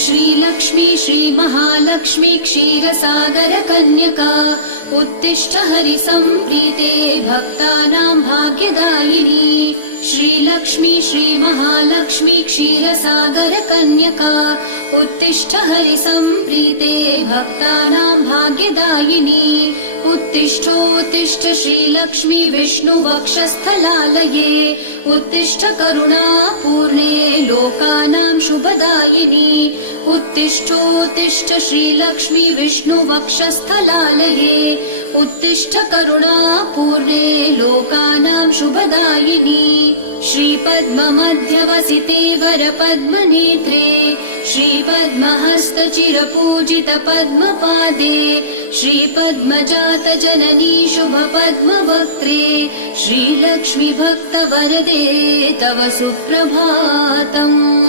श्रीलक्ष्मी श्रीमहालक्ष्मी क्षीरसागर कन्यका उत्तिष्ठ हरिसम्प्रीते भक्तानां भाग्यदायिनी। श्रीलक्ष्मी श्रीमहालक्ष्मी क्षीरसागर कन्यका उत्तिष्ठ हरिसम्प्रीते भक्तानां भाग्यदायिनी। उत्तिष्ठोत्तिष्ठ श्रीलक्ष्मी विष्णुवक्षस्थलालये उत्तिष्ठ करुणापूर्णे लोकानां शुभदायिनी। उत्तिष्ठोत्तिष्ठ श्रीलक्ष्मी विष्णुवक्षस्थलालये उत्तिष्ठ करुणापूर्णे लोकानां शुभदायिनी। श्रीपद्ममध्यवसिते वरपद्मनेत्रे श्रीपद्महस्तचिरपूजित पद्मपादे श्रीपद्मजात जननी शुभपद्मवक्त्रे श्रीलक्ष्मी भक्तवरदे तव सुप्रभातम्।